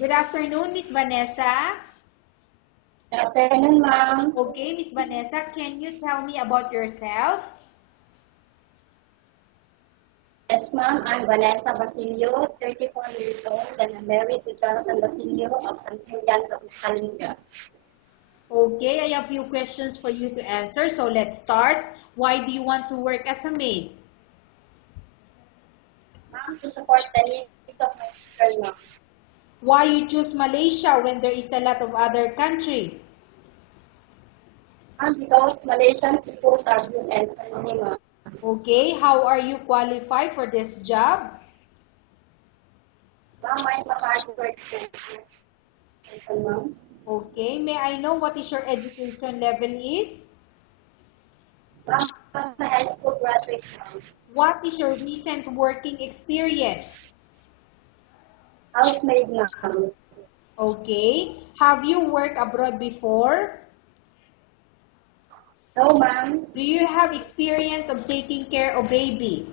Good afternoon, Miss Vanessa. Good afternoon, ma'am. Okay, Miss Vanessa, can you tell me about yourself? Yes, ma'am. I'm Vanessa Basilio, 34 years old, and I'm married to Jonathan Basilio of San Julian of Kalinga. Okay, I have a few questions for you to answer. So let's start. Why do you want to work as a maid? Ma'am, to support the needs of my children, ma'am. Why you choose Malaysia when there is a lot of other country? Ma'am, because Malaysian people are good and friendly, ma'am. Okay, how are you qualified for this job? Ma'am, I'm a hard working person, ma'am. Okay, may I know what is your education level is? Ma'am, I'm a high school graduate, ma'am. What is your recent working experience? Housemaid, ma'am. Okay, have you worked abroad before? No, ma'am. Do you have experience of taking care of baby?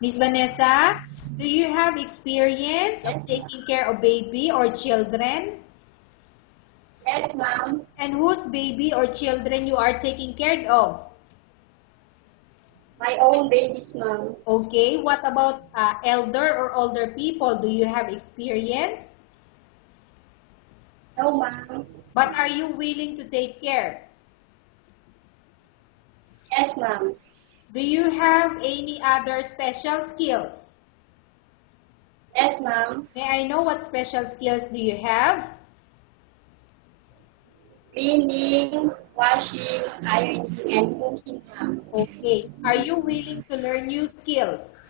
Miss Vanessa, do you have experience of Yes, ma'am. taking care of baby or children? Yes, ma'am. And whose baby or children you are taking care of? My own babies, ma'am. Okay, what about elder or older people? Do you have experience? No, ma'am. But are you willing to take care? Yes, ma'am. Do you have any other special skills? Yes, ma'am. May I know what special skills do you have? Cleaning, washing, ironing, and cooking, ma'am. Okay, are you willing to learn new skills?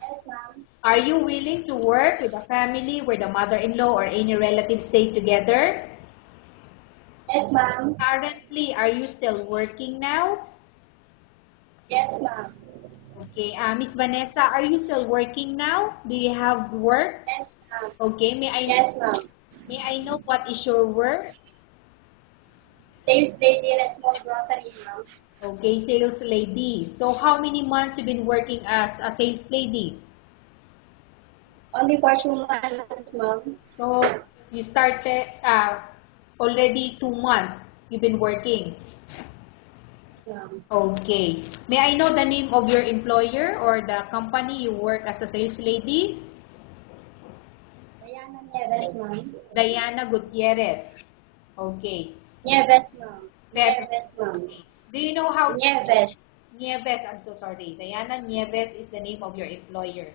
Yes, ma'am. Are you willing to work with a family where the mother-in-law or any relative stay together? Yes, ma'am. Currently, are you still working now? Yes, ma'am. Okay, Miss Vanessa, are you still working now? Do you have work? Yes, ma'am. Okay, Yes, ma'am. may I know what is your work? Sales lady in a small grocery, ma'am. Okay, sales lady. So how many months you've been working as a sales lady? Only for 2 months, ma'am. So you started already 2 months you've been working. Yes, ma'am. Okay. May I know the name of your employer or the company you work as a sales lady? Diana Nieves, ma'am. Diana Gutierrez. Okay. Nieves, ma'am. Pero, Nieves, ma'am. okay. Do you know how to cook? Nieves. Nieves, I'm so sorry. Diana Nieves is the name of your employer.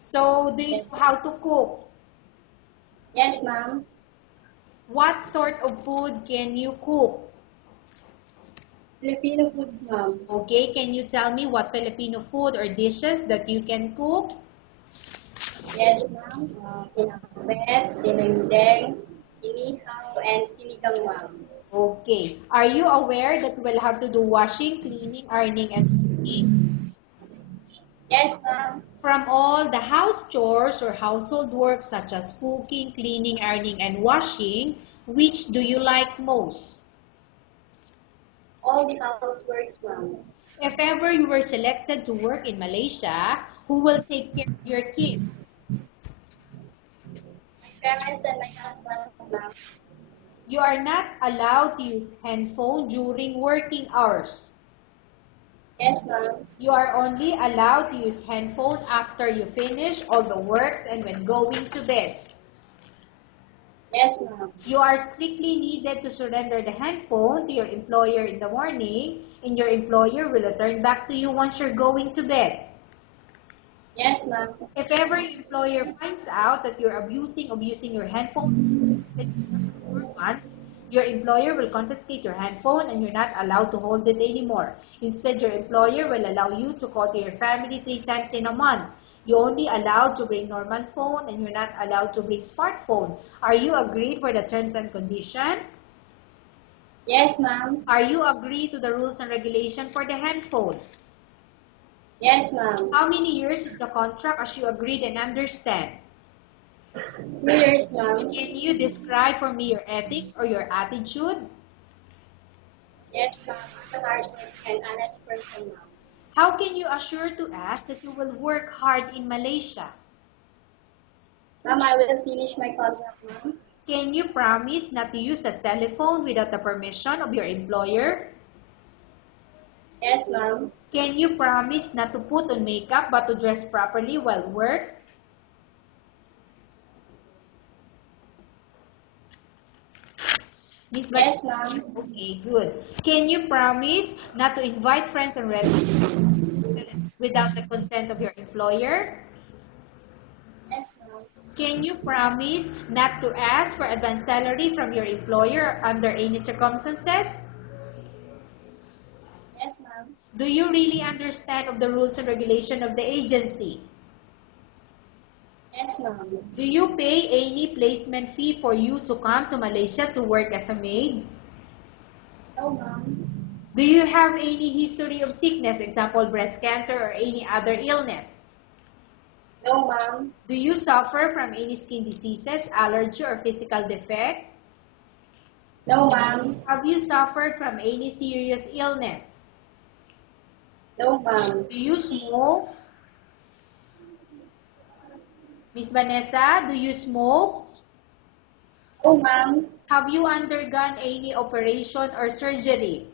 So, do you Yes. know how to cook? Yes, ma'am. What sort of food can you cook? Filipino foods, ma'am. Okay, can you tell me what Filipino food or dishes that you can cook? Yes, ma'am. Pinakbet, dinengdeng, inihaw, and sinigang, ma'am. Okay. Are you aware that you will have to do washing, cleaning, ironing, and cooking? Yes, ma'am. From all the house chores or household work such as cooking, cleaning, ironing, and washing, which do you like most? All the houseworks, ma'am. If ever you were selected to work in Malaysia, who will take care of your kids? My parents and my husband, ma'am. You are not allowed to use handphone during working hours. Yes, ma'am. You are only allowed to use handphone after you finish all the works and when going to bed. Yes, ma'am. You are strictly needed to surrender the handphone to your employer in the morning, and your employer will return back to you once you're going to bed. Yes, ma'am. If ever your employer finds out that you're abusing of using your handphone once, your employer will confiscate your handphone and you're not allowed to hold it anymore. Instead, your employer will allow you to call to your family 3 times in a month. You're only allowed to bring normal phone and you're not allowed to bring smartphone. Are you agreed for the terms and condition? Yes, ma'am. Are you agreed to the rules and regulation for the handphone? Yes, ma'am. How many years is the contract as you agreed and understand? 2 years, ma'am. Can you describe for me your ethics or your attitude? Yes, ma'am. I'm a hardworking and honest person, ma'am. How can you assure to us that you will work hard in Malaysia? Ma'am, I will finish my contract, ma'am. Can you promise not to use the telephone without the permission of your employer? Yes, ma'am. Can you promise not to put on makeup but to dress properly while work? Miss Yes, ma'am. Okay, good. Can you promise not to invite friends and relatives without the consent of your employer? Yes, ma'am. Can you promise not to ask for advance salary from your employer under any circumstances? Yes, ma'am. Do you really understand of the rules and regulation of the agency? Yes, ma'am. Do you pay any placement fee for you to come to Malaysia to work as a maid? No, ma'am. Do you have any history of sickness, example breast cancer or any other illness? No, ma'am. Do you suffer from any skin diseases, allergy or physical defect? No, ma'am. Have you suffered from any serious illness? No, ma'am. Do you smoke? Miss Vanessa, do you smoke? No, ma'am. Have you undergone any operation or surgery?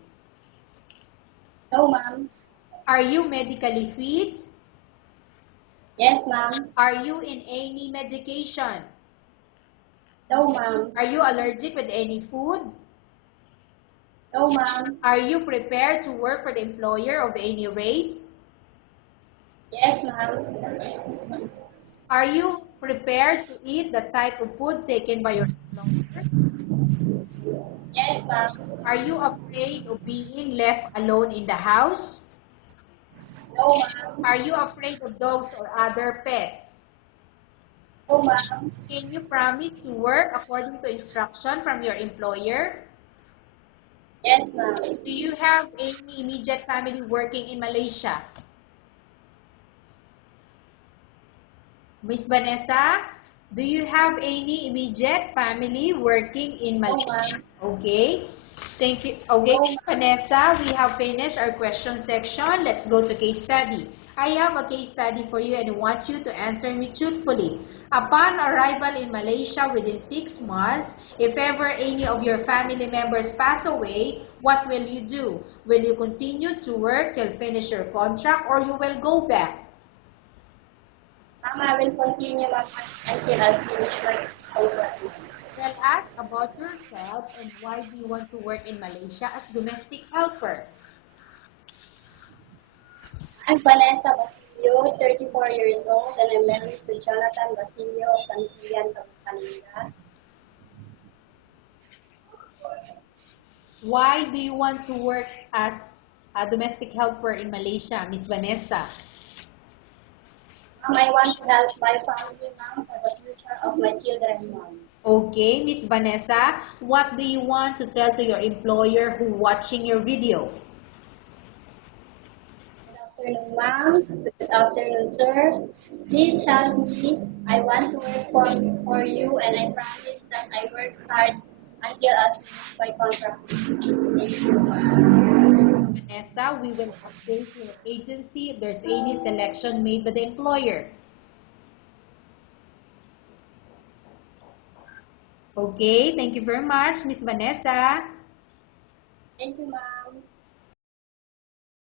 No, ma'am. Are you medically fit? Yes, ma'am. Are you in any medication? No, ma'am. Are you allergic with any food? No, ma'am. Are you prepared to work for the employer of any race? Yes, ma'am. Are you prepared to eat the type of food taken by your employer? Yes, ma'am. Are you afraid of being left alone in the house? No, ma'am. Are you afraid of dogs or other pets? No, ma'am. Can you promise to work according to instruction from your employer? Yes, ma'am. Do you have any immediate family working in Malaysia? Miss Vanessa, do you have any immediate family working in No, Malaysia? ma'am. Okay. Thank you. Okay, No, Miss Vanessa, we have finished our question section. Let's go to case study. I have a case study for you and I want you to answer me truthfully. Upon arrival in Malaysia within 6 months, if ever any of your family members pass away, what will you do? Will you continue to work till finish your contract or you will go back? ma'am, I will continue, ma'am, until I finish my contract. Tell us about yourself and why do you want to work in Malaysia as domestic helper? I'm Vanessa Basilio, 34 years old, and I'm married to Jonathan Basilio of Santillan, Pampanga. Why do you want to work as a domestic helper in Malaysia, Miss Vanessa? Ma'am, I want to help my family, ma'am, for the future of my children, ma'am. Okay, Miss Vanessa, what do you want to tell to your employer who watching your video? Good afternoon, ma'am. Good afternoon, sir. Please help me. I want to work for you, and I promise that I work hard until I finish my contract. Thank you. Vanessa, we will update your agency if there's any selection made by the employer. Okay, thank you very much, Miss Vanessa. Thank you, ma'am.